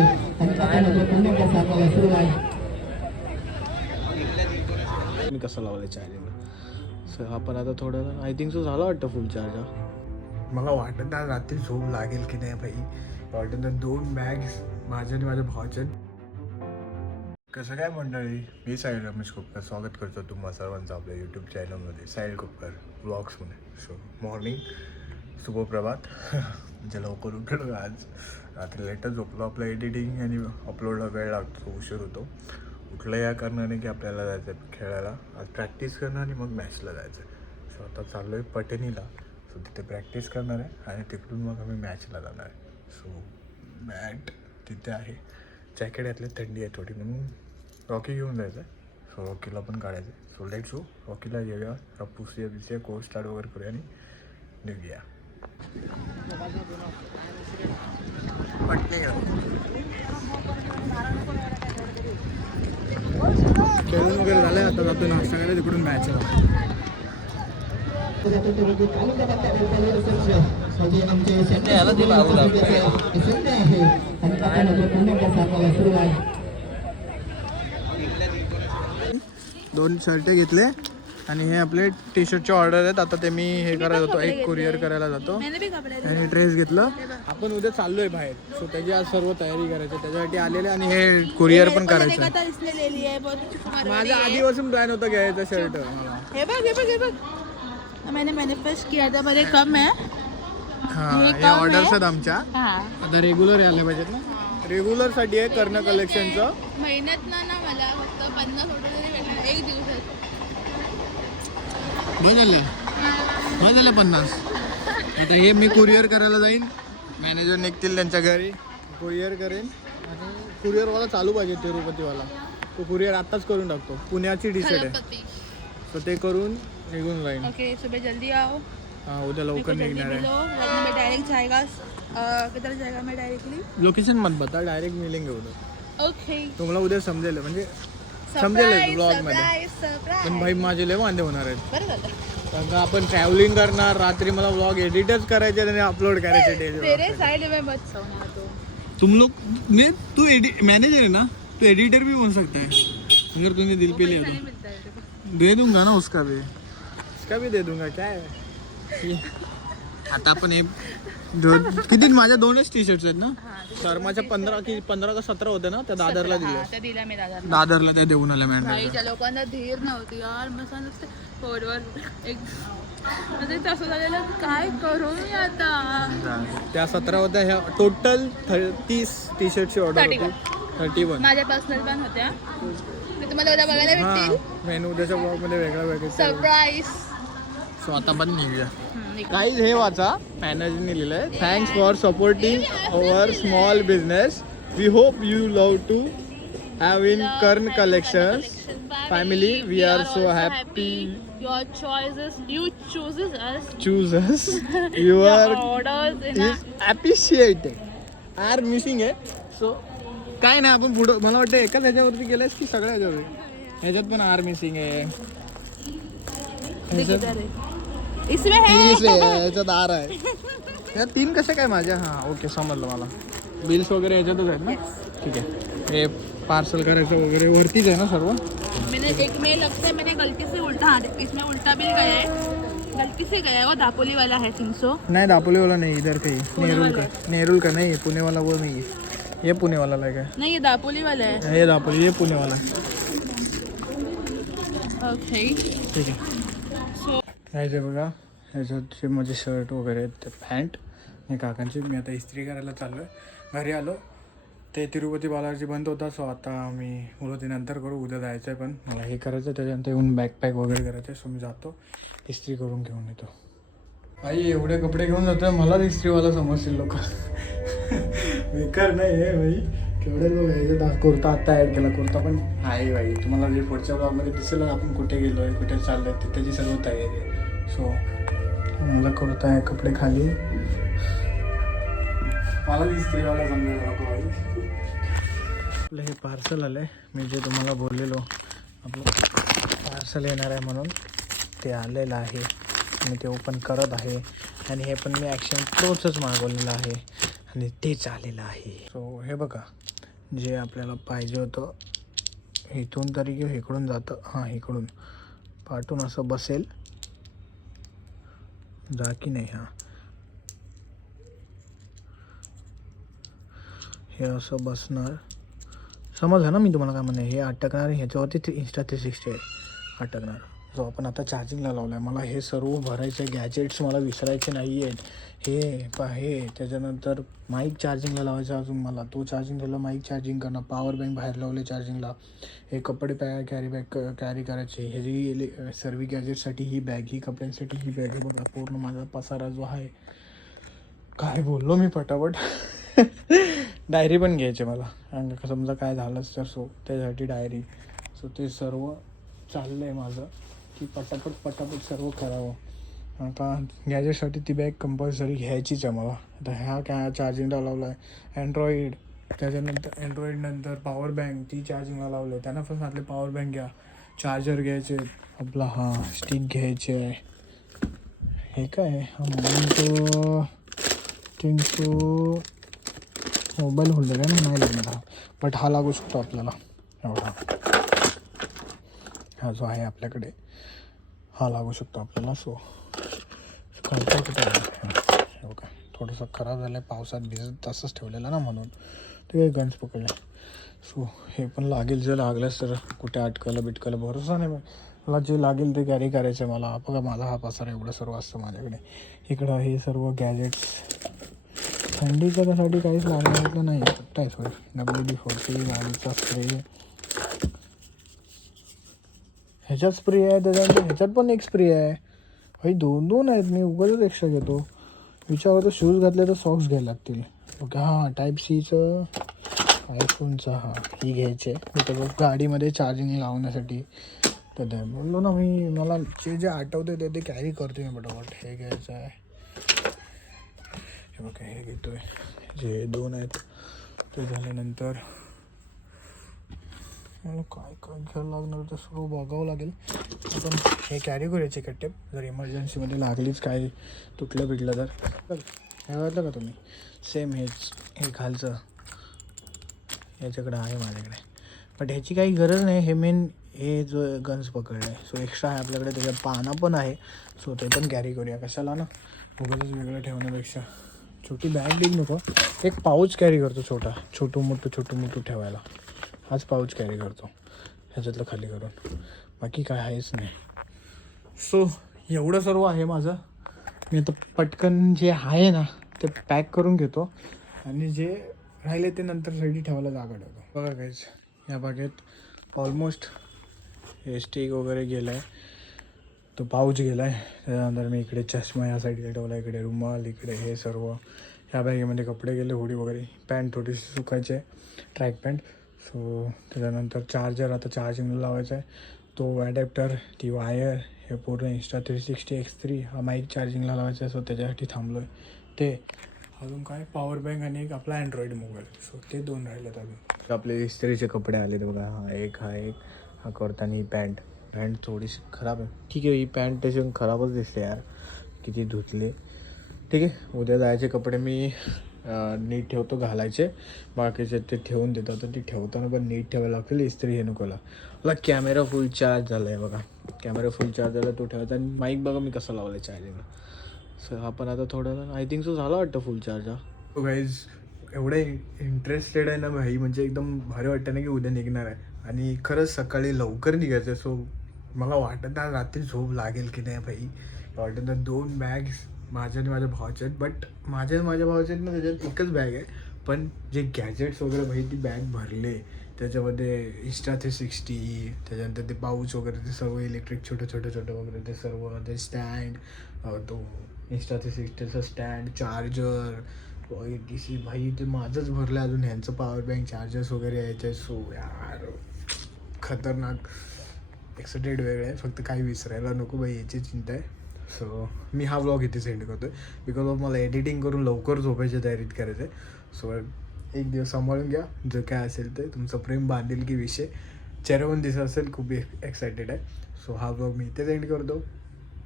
आहे आणि त्याच्यामध्ये पुन्हा एकदा सांगायला सुरू आहे. मी कसं लावलं चार्जिंग सर आपण आता थोडं आय थिंक सो झालं वाटतं फुल चार्ज. मला वाटत नाही रात्री झोप लागेल की नाही भाई. वाटत नाही 2 बॅग्स माझ्या आणि माझ्या भावाच्या. कसं काय मंडळी, मी साहिल रमेश खोपकर स्वागत करतो तुम्हा सर्वांचं आपल्या यूट्यूब चॅनलमध्ये साहिल खोपकर व्लॉग्समध्ये. सो मॉर्निंग, शुभप्रभात. म्हणजे लवकर उठलो आज, रात्री लेटच झोपलो. आपलं एडिटिंग आणि अपलोडला वेळ लागतो, उशीर होतो. उठलं या कारणाने की आपल्याला जायचं आहे खेळायला, आज प्रॅक्टिस करणार आणि मग मॅचला जायचं आहे. सो आता चाललो आहे पटणीला. सो तिथे प्रॅक्टिस करणार आहे आणि तिकडून मग आम्ही मॅचला जाणार आहे. सो बॅट तिथे आहे, जॅकेट घातले, थंडी आहे थोडी म्हणून रॉकी घेऊन जायचं आहे. सो रॉकीला पण काढायचं आहे. सो लेट्स गो, रॉकीला येऊया, पुसूया बिसूया, कोर्स स्टार्ट वगैरे करूया आणि निघूया पटणी. खेळून वगैरे झालं, आता जातो नाश्ता करायला, तिकडून मॅच आहे. दोन शर्ट घेतले आणि हे आपले टी शर्टचे ऑर्डर आहेत. आता ते मी हे करायला जातो, एक कुरिअर करायला जातो. आणि ड्रेस घेतलं. आपण उद्या चाललोय बाहेर, सो त्याची आज सर्व तयारी करायची, त्याच्यासाठी आलेले. आणि हे कुरिअर पण करायचं. माझ्या आधीपासून प्लॅन होता घ्यायचा शर्ट. हे बघ मैंने मैनिफेस्ट किया था, बड़े कम है. हां, हे ऑर्डर्स आहेत आमच्या. आता रेग्युलर आले पाहिजेत ना. रेग्युलर साठी आहे कर्ण कलेक्शनचं. महिन्यात ना मला फक्त 50 ऑर्डर भेटले एक दिवसात. बरं झालं 50. आता हे मी कुरिअर करायला जाईन, मॅनेजर निघतील त्यांच्या घरी, कुरिअर करेन. आणि कुरिअरवाला चालू पाहिजे, तिरुपतीवाला. तो कुरिअर आत्ताच करून टाकतो. पुण्याची टी शर्ट आहे, सो ते करून निघून जाईन. ओके, सुबह जल्दी आओ. हाँ, उधर लवकर निघणार आहे. मैं डायरेक्ट जाएगा. किधर जाएगा मैं डायरेक्टली? लोकेशन मत बता, डायरेक्ट मिलेंगे उधर. ओके, तुम्हाला उद्या समजेल, म्हणजे समजेल ब्लॉग मध्ये. पण भाई माझे लय वांदे होणार आहेत, बरं झालं. कारण का आपण ट्रॅव्हलिंग करणार, रात्री मला ब्लॉग एडिटच करायचे आणि अपलोड करायचे डेली. तेरे साइड में मत सोना तो. तुम लोग ने, तू मैनेजर है ना, तू एडिटर भी बन सकता है अगर तूने दिल पे लिया तो. मिलता है दे दूंगा ना, उसका भी दे दूंगा. क्या है आता आपण हे किती, माझ्या 2च टी शर्ट्स आहेत ना. शर्माच्या 15 का 17 होते ना, त्या दादरला दिल्या. त्या दिला मी दादरला त्या देऊन आल्या मॅनेजर. भाईच्या लोकांना धीर नव्हती यार. मग सांगते फोनवर एक म्हणजे तसं झालेलं, काय करू मी आता. त्या 17 होत्या. ह्या टोटल 30 टी शर्टची ऑर्डर होती. 31 माझ्या पर्सनल पण होत्या. मी तुम्हाला उद्या बघायला भेटतील. मेनू उद्याच्या ब्लॉग मध्ये वेगळा सरप्राईज. सो आता पण निघूया. काहीच हे वाचा, मॅनेजरने लिहिलंय, thanks for supporting our small business. We hope you love to have in Karna collections family. We are so happy. Your choices, you chooses us. Choose us. Your orders is appreciated. Are missing आहे. So काय नाही, आपण पुढं, मला वाटतं एकाच ह्याच्यावरती गेलंयस की सगळ्या ह्याच्यावर. ह्याच्यात पण आर मिसिंग आहे, इसमें है. ह्याच्यात आर आहे. या 3 कशा काय माझ्या. हां, ओके, समजलं मला. बिल्स वगैरे ह्याच्यातच आहेत ना. ठीक आहे, हे पार्सल करायचं वगैरे वरतीच आहे ना सर्व. मैं लगता है मैंने गलती से उल्टा, हाँ इसमें उल्टा बिल गया है, गलती से गया है. वो दापोली वाला है 300. नहीं, दापोली वाला नहीं, इधर का ही नेरुल का नहीं, पुणे वाला वो नहीं है. ये पुणे वाला लगा है. नहीं, ये दापोली वाला है. ये दापोली, ये पुणे वाला. ओके, ठीक आहे. सो हे बघा, ह्याच्यात माझे शर्ट वगैरे आहेत, ते पॅन्ट हे काकांची. मी आता इस्त्री करायला चाललो आहे. घरी आलो, ते तिरुपती बालाजी बंद होता. सो आता मी बोलतो नंतर करू, उद्या जायचं आहे. पण मला हे करायचं, त्याच्यानंतर येऊन बॅकपॅक वगैरे करायचं आहे. सो मी जातो, इस्त्री करून घेऊन येतो. भाई एवढे कपडे घेऊन जातो, मलाच इस्त्रीवाला समजतील लोक. बेकार नाही आहे भाई. केवढे लोक आहे. कुर्ता आत्ता ॲड केला, कुर्ता पण आहे भाई. तुम्हाला जे पुढच्या ब्लॉगमध्ये दिसेल आपण कुठे गेलो आहे, कुठे चाललो आहे, त्याची सर्व तयारी आहे. सो मला कुर्ता आहे, कपडे खाली. मला इस्त्रीवाला समजायला नको भाई. आपलं हे पार्सल आलं आहे, मी जे तुम्हाला बोललेलो आपलं पार्सल येणार आहे म्हणून, ते आलेलं आहे. मी ते ओपन करत आहे. आणि हे पण मी ॲक्शन प्रोचंच मागवलेलं आहे आणि तेच आलेलं आहे. सो हे बघा, जे आपल्याला पाहिजे होतं इथून तरी किंवा इकडून जातं, हां इकडून पाठून असं बसेल जा की नाही. हां हे असं बसणार, समजलं ना मी तुम्हाला काय म्हणणे. हे अटकणार ह्याच्यावरती Insta360 आहे अटकणार, जो आपण आता चार्जिंगला लावला आहे. मला हे सर्व भरायचे गॅजेट्स मला विसरायचे नाही आहेत. हे त्याच्यानंतर माईक चार्जिंगला लावायचा अजून मला, तो चार्जिंग झाला, माईक चार्जिंग करणं, पॉवर बँक बाहेर लावले चार्जिंगला, हे कपडे कॅरी बॅग कॅरी करायचे, ह्याची सर्व गॅजेटसाठी ही बॅग, ही कपड्यांसाठी ही बॅग. हे बघा पूर्ण माझा पसारा जो आहे. काय बोललो मी पटापट. डायरी पण घ्यायची मला, समजा काय झालंच तर सो त्यासाठी डायरी. सो ते सर्व चाललं आहे माझं की पटापट सर्व करावं. आता गॅजेटसाठी ती बॅग कंपल्सरी घ्यायचीच आहे मला. आता ह्या काय चार्जिंगला लावला आहे अँड्रॉईड, त्याच्यानंतर अँड्रॉईडनंतर पॉवर बँक ती चार्जिंगला लावलं आहे. त्यांना पण सांगितले पॉवर बँक घ्या, चार्जर घ्यायचे आपला, हां स्टिक घ्यायचे आहे. हे काय थिंक सो मोबाईल होल्डर आहे ना, नाही लागणार हा, बट हा लागू शकतो आपल्याला. एवढा हा जो आहे आपल्याकडे हा लागू शकतो आपल्याला. सो कळतं कुठे आहे बघा, थोडंसं खराब झालं आहे पावसात भिजत तसंच ठेवलेलं ना म्हणून ते गंज पकडलं. सो हे पण लागेल, जर लागलंच तर कुठे बिटकलं भरोसा नाही. मला जे लागेल ते कॅरी करायचं आहे मला. बघा माझा हा पसारा एवढं सर्व असतं माझ्याकडे. इकडं हे सर्व गॅजेट्स, थंडीच्या त्यासाठी काहीच लागण्याचं नाही. काय थोडी WD-40 गाडीचा स्प्रे, ह्याच्यात स्प्रे आहे, त्याच्यानंतर ह्याच्यात पण एक स्प्रे आहे भाई. दोन आहेत, मी उगाच एक्स्ट्रा घेतो. विचारतो शूज घातले तर सॉक्स घ्यायला लागतील. ओके हां Type-Cचं आयफोनचा हा ही घ्यायचे मी तर गाडीमध्ये चार्जिंग लावण्यासाठी. तर ते बोललो ना मी, मला जे आठवतं ते कॅरी करतो मी पटापट. हे घ्यायचं आहे, हे बघा हे घेतो आहे, जे 2 आहेत. ते झाल्यानंतर मला काय घ्यायला लागणार ते सर्व बघावं लागेल. आपण हे कॅरी करूयाचे कट्टे, जर इमर्जन्सीमध्ये लागलीच काय तुटलं बिटलं तर. हे वाटलं का तुम्ही सेम हेच, हे खालचं याच्याकडे आहे माझ्याकडे, बट ह्याची काही गरज नाही. हे मेन हे जो गन्स पकडलं आहे, सो एक्स्ट्रा आहे आपल्याकडे. त्याच्यात पानं पण आहे, सो ते पण कॅरी करूया. कशाला ना उगाचच वेगळं ठेवण्यापेक्षा. छोटी बॅग बिग नको, एक पाऊच कॅरी करतो छोटं मोठं ठेवायला. हाच पाऊच कॅरी करतो ह्याच्यातलं खाली करून, बाकी काय आहेच नाही. सो एवढं सर्व आहे माझं. मी आता पटकन जे आहे ना ते पॅक करून घेतो आणि जे राहिले ते नंतर रेडी ठेवायला जागा ठेवतो. बघा काहीच या बागेत ऑलमोस्ट हे स्टिक वगैरे गेलं आहे, तो पाऊच गेला आहे. त्याच्यानंतर मी इकडे चष्मा या साईडला ठेवला, इकडे रुमाल, इकडे हे सर्व. ह्या बॅगेमध्ये कपडे गेले, हुडी वगैरे, पॅन्ट थोडीशी सुकायचे, ट्रॅक पॅन्ट. सो त्याच्यानंतर चार्जर आता चार्जिंगला लावायचा आहे, तो ॲडॅप्टर, ती वायर, हे पूर्ण Insta360 X3 हा माईक चार्जिंगला लावायचा आहे. सो त्याच्यासाठी थांबलो आहे. ते अजून काय पॉवर बँक आणि एक आपला अँड्रॉईड मोबाईल. सो ते 2 राहिलेत अजून. आपले इस्त्रीचे कपडे आले बघा, हा एक हा करता. आणि ही पॅन्ट थोडीशी खराब आहे. ठीक आहे, ही पॅन्ट त्याची खराबच दिसते यार, किती धुतले. ठीक आहे, उद्या जायचे कपडे मी नीट ठेवतो घालायचे, बाकीचे ते ठेवून देतो. तर ती ठेवताना पण नीट ठेवायला लागतील, इस्त्री हे नकोला. मला कॅमेरा फुल चार्ज झाला आहे बघा, कॅमेरा फुल चार्ज झाला, तो ठेवायचा. आणि माईक बघा मी कसं लावलं आहे चार्जिंगला. सो आपण आता थोडं आय थिंक सो झाला वाटतं फुल चार्ज. हा गाईज एवढे इंटरेस्टेड आहे ना भाई, म्हणजे एकदम भारी वाटतं ना की उद्या निघणार आहे. आणि खरंच सकाळी लवकर निघायचं. सो मला वाटत नाही रात्री झोप लागेल की नाही भाई. वाटत नाही. 2 बॅग्स माझ्या आणि माझ्या भावाच्या आहेत, बट माझ्या भावाच्या आहेत ना त्याच्यात एकच बॅग आहे. पण जे गॅजेट्स वगैरे भाई ती बॅग भरले, त्याच्यामध्ये Insta360, त्याच्यानंतर ते पाऊच वगैरे, ते सर्व इलेक्ट्रिक छोटं वगैरे, ते सर्व, ते स्टँड, तो Insta360चा स्टँड, चार्जर, DC भाई ते माझंच भरलं आहे. अजून ह्यांचं पॉवर बँक, चार्जर्स वगैरे यायचे. सो यार खतरनाक एक्साइटेड वेगळं आहे, फक्त काही विसरायला नको बाई याची चिंता आहे. सो मी हा व्लॉग इथे सेंड करतो आहे, बिकॉज ऑफ मला एडिटिंग करून लवकर झोपायच्या तयारीत करायचं आहे. सो एक दिवस सांभाळून घ्या, जे काय असेल ते. तुमचं प्रेम बांधेल की विषय चेहऱ्यावरून दिसत असेल, खूप एक्सायटेड आहे. सो हा व्लॉग मी इथे सेंड करतो.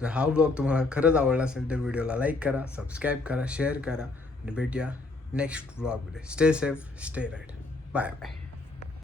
जर हा व्लॉग तुम्हाला खरंच आवडला असेल तर व्हिडिओला लाईक करा, सबस्क्राईब करा, शेअर करा आणि भेटूया नेक्स्ट व्लॉगमध्ये. Stay safe, stay right. Bye bye.